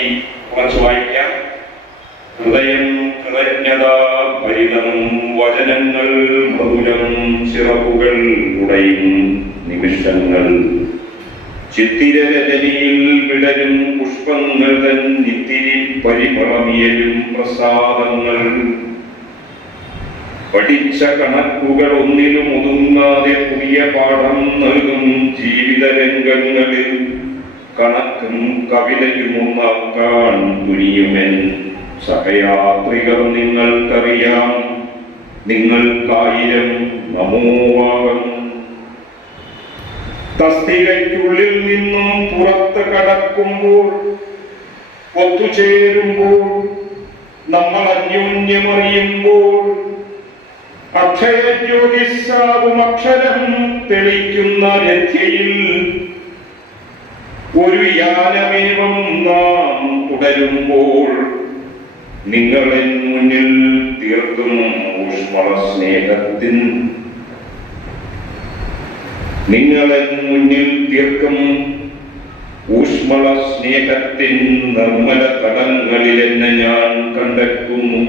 നോക്കി കുറച്ച് വായിക്കാം ഹൃദയം കൃതജ്ഞതാ ഭരിതം വചനങ്ങൾ മധുരം ചിറകുകൾ ഉടയും നിമിഷങ്ങൾ. ചിത്തിരരചനയിൽ വിടരും പുഷ്പങ്ങൾ തൻ നിത്തിരി പരിമളമിയലും പ്രസാദങ്ങൾ. പഠിച്ച കണക്കുകൾ ഒന്നിലും ഒതുങ്ങാതെ പുതിയ പാഠം നൽകും ജീവിത രംഗങ്ങളിൽ കണക്കും കവിതയും ഒന്നാക്കാൻ തുനിയുമെൻ. സഹയാത്രികർ നിങ്ങൾക്കറിയാം. നിങ്ങൾക്കായിരം നമോവാകും തസ്തികയ്ക്കുള്ളിൽ നിന്നും പുറത്ത് കടക്കുമ്പോൾ ഒത്തുചേരുമ്പോൾ നമ്മൾ അന്യോന്യമറിയുമ്പോൾ അക്ഷയ ജ്യോതിസാവും അക്ഷരം തെളിക്കുന്ന രഥ്യയിൽ ഒരു യാനമേവം നാം തുടരുമ്പോൾ നിങ്ങളെ മുന്നിൽ തീർക്കും ഊഷ്മള സ്നേഹത്തിൻ. നിങ്ങളെ മുന്നിൽ തീർക്കും ഊഷ്മള സ്നേഹത്തിൻ നിർമ്മല തടങ്ങളിൽ എന്നെ ഞാൻ കണ്ടെത്തുന്നു.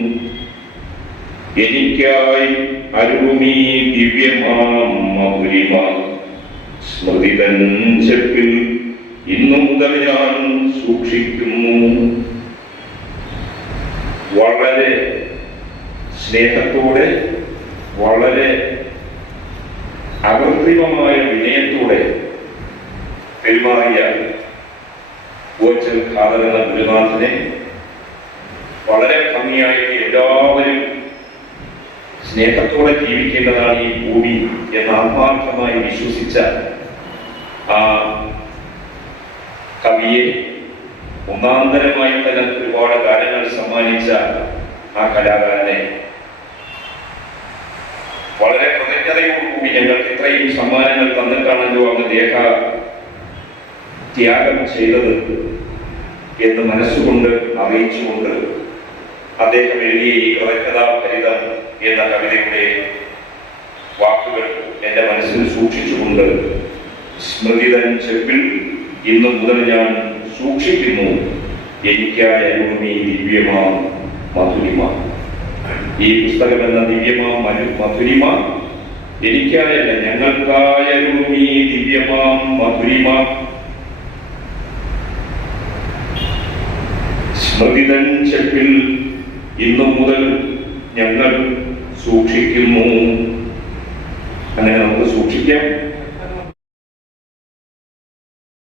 എനിക്കായി അരുമീ ദിവ്യമാം മധുരിമ സ്മൃതിതൻ ചെപ്പിൽ ഇന്നു ഞാൻ സൂക്ഷിക്കുന്നു. വളരെ സ്നേഹത്തോടെ വളരെ അകൃത്രിമമായ വിനയത്തോടെ പെരുമാറിയ ഓച്ചൽ ഖാദർ എന്ന ഗുരുനാഥനെ വളരെ ഭംഗിയായി എല്ലാവരും സ്നേഹത്തോടെ ജീവിക്കേണ്ടതാണ് ഈ ഭൂമി എന്ന് ആത്മാർത്ഥമായി വിശ്വസിച്ച ആ കവിയെ ഒന്നാന്തരമായി തന്നെ ഒരുപാട് ഗാനങ്ങൾ സമ്മാനിച്ച ആ കലാകാരനെ വളരെ കൃതജ്ഞതയോടുകൂടി ഞങ്ങൾക്ക് ഇത്രയും സമ്മാനങ്ങൾ തന്നിട്ടാണല്ലോ അങ്ങ് ദേഹ ത്യാഗം ചെയ്തത് എന്ന് മനസ്സുകൊണ്ട് അറിയിച്ചുകൊണ്ട് അദ്ദേഹം എഴുതിയ ഈ കൃതജ്ഞതാഭരിതം എന്ന കവിതയുടെ വാക്കുകൾ എന്റെ മനസ്സിൽ സൂക്ഷിച്ചുകൊണ്ട് സ്മൃതിതൻ ചെപ്പിൽ ഇന്നു മുതൽ ഞാൻ സൂക്ഷിക്കുന്നു. എനിക്കായ അനുമതി ദിവ്യമാ മധുരിമ. ഈ പുസ്തകം എന്ന ദിവ്യമാ മനു മധുരിമ. എനിക്കായല്ല ഞങ്ങൾക്കായ അനുമതി ദിവ്യമാം മധുരിമ. സ്മൃതിതൻ ചെപ്പിൽ ഇന്നു മുതൽ ഞങ്ങൾ സൂക്ഷിക്കുന്നു. അങ്ങനെ നമുക്ക് സൂക്ഷിക്കാം.